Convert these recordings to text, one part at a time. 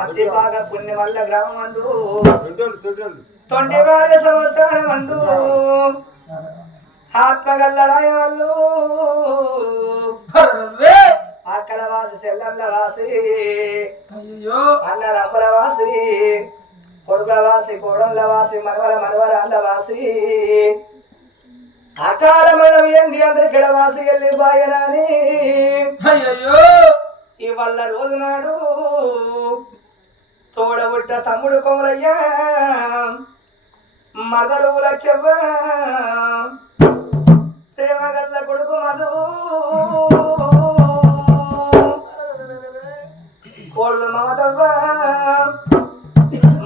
అతిబాగా పుణ్యమల్ల గ్రామందు 20 సంవత్సరాల మందు ఆత్మగల్లరాయ వాళ్ళు అక్కల వాసి చెల్లెళ్ళ వాసి అన్నదమ్ముల వాసి కొడుకుల వాసి కోడళ్ళ వాసి మనవరాళ్ళ వాసి అకాల మరణం ఏంది అందరికి వాసి వెళ్ళి బాయనాని ఇవల్ల రోజు నాడు తోడబుట్ట తమ్ముడు కొమరయ్య మదరు లచ్చవ్వ ప్రేమగల్ల కొడుకు మధు కోళ్ళు మమతవ్వ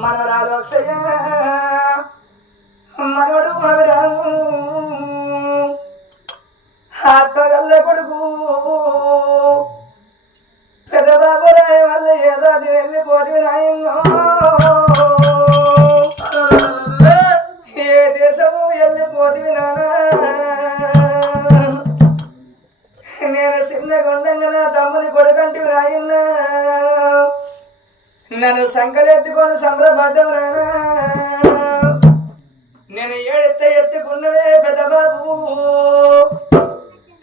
మనవరాలు అక్షయ మనవడు అభిరాము ఆత్మగల్ల కొడుకు పెద్ద బాబు రాయ వల్ల ఏదో అది వెళ్ళిపోతే రాయంగా ఏ దేశము వెళ్ళిపోతే నానా నేను చిన్నగుండంగా నా తమ్ముని కొడుకంటి రాయన్నా నన్ను సంకలెత్తుకొని సంబరపడ్డం నానా నేను ఎత్తుకున్నవే పెద్ద బాబు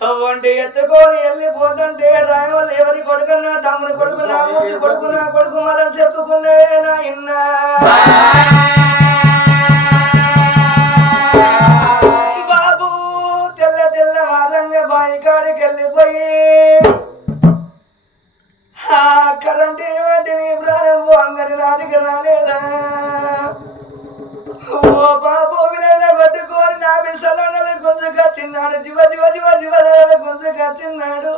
తవ్వండి ఎత్తుకొని వెళ్ళిపోతుంటే రాయవాళ్ళు ఎవరి కొడుకున్నా తమ్ముని కొడుకు నా మూతి కొడుకు నా కొడుకు మదని చెప్పుకునే నాయన్నా బాబు తెల్ల వారంగా బాయి కాడికి వెళ్ళిపోయి ఆ కరెంటు వంటి నీ ప్రాణం అంగడి నాదికి రాలేదా ఓ బాబు విలైన పట్టుకొని నా బిసలో గుంజుకొచ్చిన్నాడు జీవ జీవ జీవ జీవ గుంజుకొచ్చిన్నాడు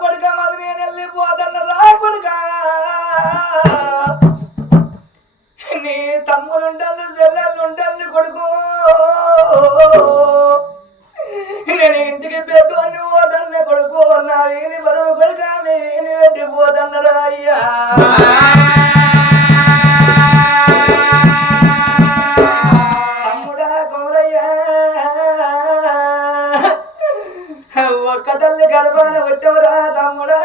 కొడుక మది నేను వెళ్ళిపోతున్నా రా కొడుక నీ తమ్ములుంటల్లు చెల్లెళ్ళుంటల్లు కొడుకు నేను ఇంటికి పెట్టుకొని పోతన్న కొడుకు నా వీని బరువు కొడుక మీ వీని పెట్టి పోతన్నరా అయ్యా ఒక్క తల్లి గర్భాన పెట్టవరా తమ్ముడా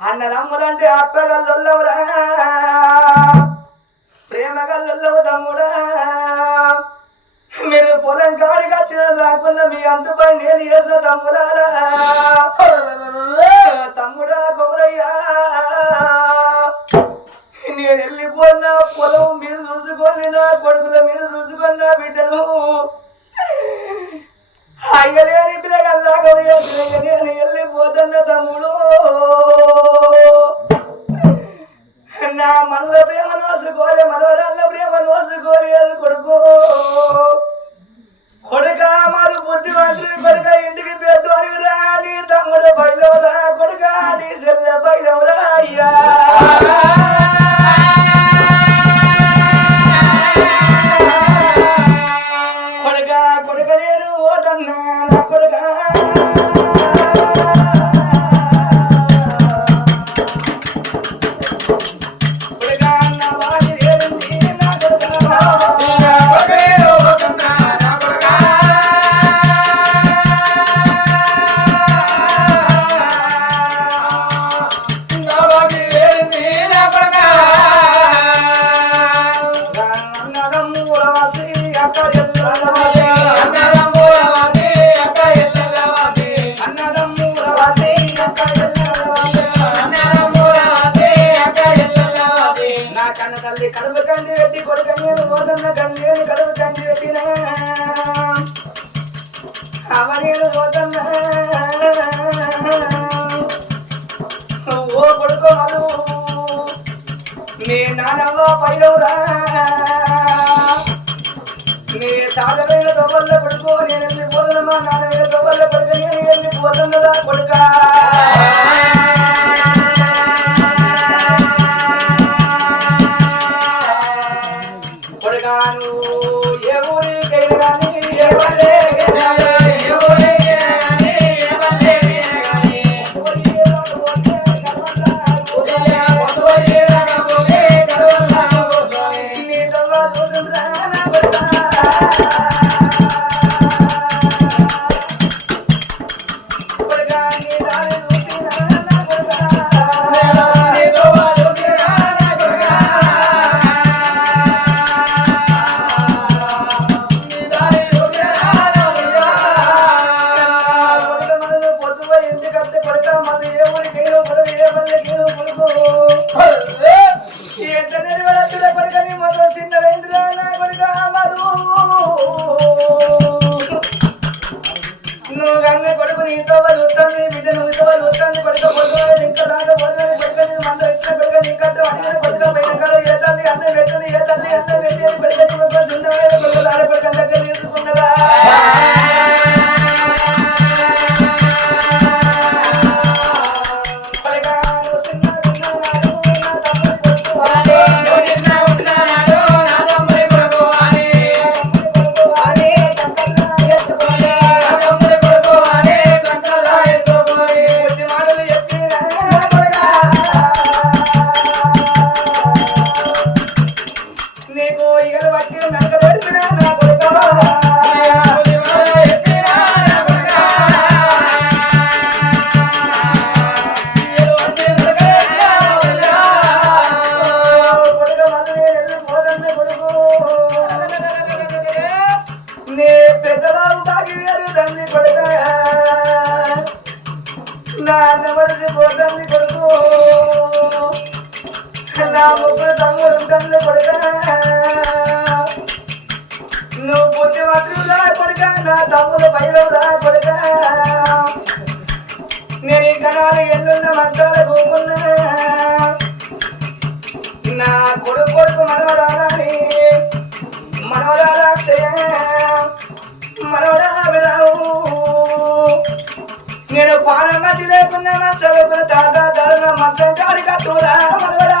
అన్నదమ్ములంటే అప్పగల్లొల్లవురా ప్రేమగల్లొల్లవు తమ్ముడా మీరు పొలం కాడికి వచ్చిన రాకుండా మీ అందుపై నేను చేసిన తమ్ములారా తమ్ముడా కొమరయ్యా నేను వెళ్ళిపోయిన పొలం మీరు చూసుకొని నా కొడుకుల మీరు చూసుకొని నా బిడ్డను అయ్యలేని పిల్లగల్లాగా పిల్లగని వెళ్ళిపోతున్న తమ్ముడు నా మనల ప్రేమ నోసుకోలే మనవరాళ్ళ ప్రేమ నోసుకోలేదు కొడుకు కొడుక మరి బుద్ధిమంతుడి కొడుక ఇంటికి పెట్టు అడిగిరా నీ తమ్ముడు బయలురా కొడుక నీ చెల్లె బయలురా అయ్యా కొడుక నేను ఓదన్నా నా కొడుక కడుపు కంది పెట్టి కొడుక నేను పోతున్న కళ్ళు కడుపు కంది పెట్టినా అవ నేను పోతున్నా ఓ కొడుకు మను నీ నానవ్వ పైరవురా నీ తాతమైన దొబ్బల్ల కొడుకు నేను వెళ్ళిపోతున్నా మా నాన్న దొబ్బల్ల కొడుకు నేను వెళ్ళిపోతున్నదా కొడుక కొడుకా నీతో వలుతాన్ని బిడ్డ నువ్వుతో వలుతాన్ని పడుక పొద్దుగా ఇంకా దాకా పొద్దుగా పడుక నేను మంద ఇచ్చిన పడుక నీ కట్ట అడిగిన పడుక పైన కాడ ఏ తల్లి అన్న పెట్టింది ఏ తల్లి అన్న పెట్టి పడుక నువ్వు దున్నవేల పడుక లాడ పడుక దగ్గర తీసుకున్నదా నువ్వు పుట్టి మాత్రం కొడుక నా తమ్ముడు బయలు కొడుక నేను ఈ కణాలు ఎల్లున్న మంటాలు పోకున్నా నా కొడుకు మనవడాలని మనవడాలా మనవడావు నేను పానం మధ్య లేకున్నా చదువుకున్న తాత ధరణ మొత్తం కాడి కట్టురా మనవడా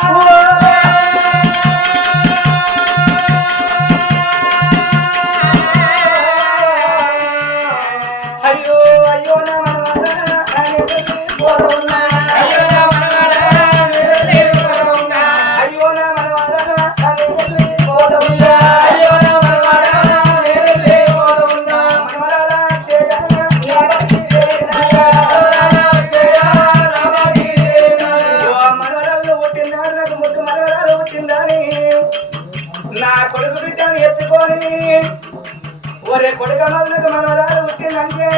ఒరే కొడుక మనకు మనవరాలు పుట్టిందంటే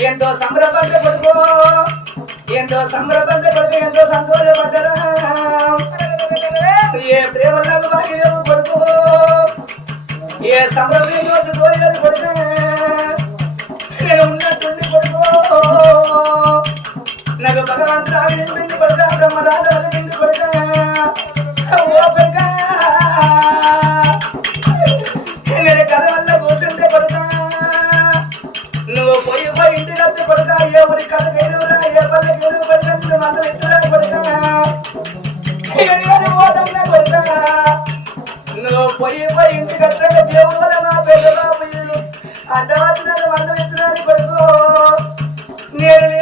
ఎంతో సంబరపడ్డ కొడుకు ఎంతో సంబరపడ్డ కొడుకు ఎంతో సంతోషపడ్డరా ఏ ప్రేమలకు బాగా కొడుకు ఏ సంబరం కోరికలు కొడుకు నేను ఉన్నట్టుండి కొడుకు నాకు భగవంతుడు ఆగింది కొడుక బ్రహ్మరాజు అలిగింది కొడుక ఓపెన్గా నేను కథ వల్ల కూర్చుంటే కొడుకా నువ్వు పోయి ఇంటి కడితే కొడుకా ఏ ఊరి కథకైనరా ఏ పల్లెకైనా పడితే మందలు ఇస్తున్నా కొడుకా పోతా కొడుకా నువ్వు పోయి ఇంటి కడితే దేవుడు వల్ల మా పెద్ద బాబు అడ్డవాళ్ళు మందలు ఇస్తున్నాను కొడుకు నేను